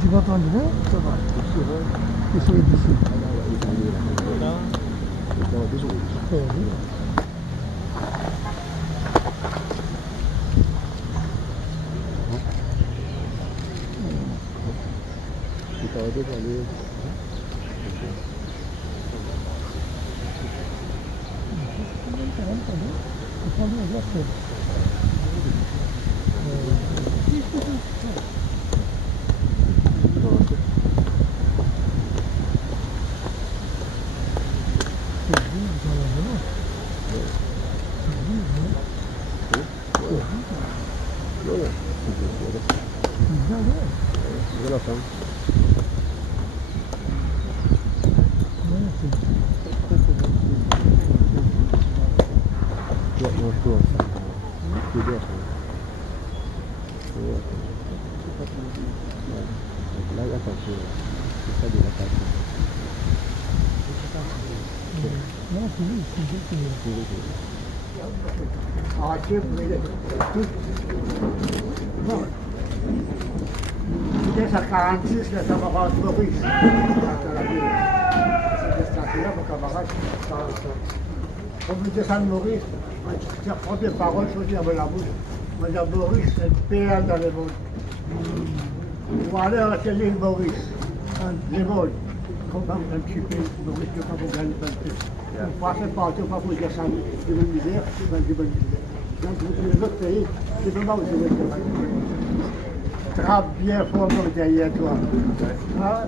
Tu vas prendre là, ça va. Tu serais d'ici. C'était à 46, là, ça va rendre Maurice. C'était là, mon camarade. On me descend Maurice, je reprends des paroles, je dis avec la bouche. On va dire Maurice, c'est le PL dans les mondes. On va aller à l'île Maurice, les mondes. Comment un petit peu, Maurice, je ne peux pas vous gagner un peu. On passe partout, on va vous descendre de bonne misère, de bonne misère. Donc, les autres pays, c'est vraiment où je vais te trappe bien fort comme derrière toi. Ah.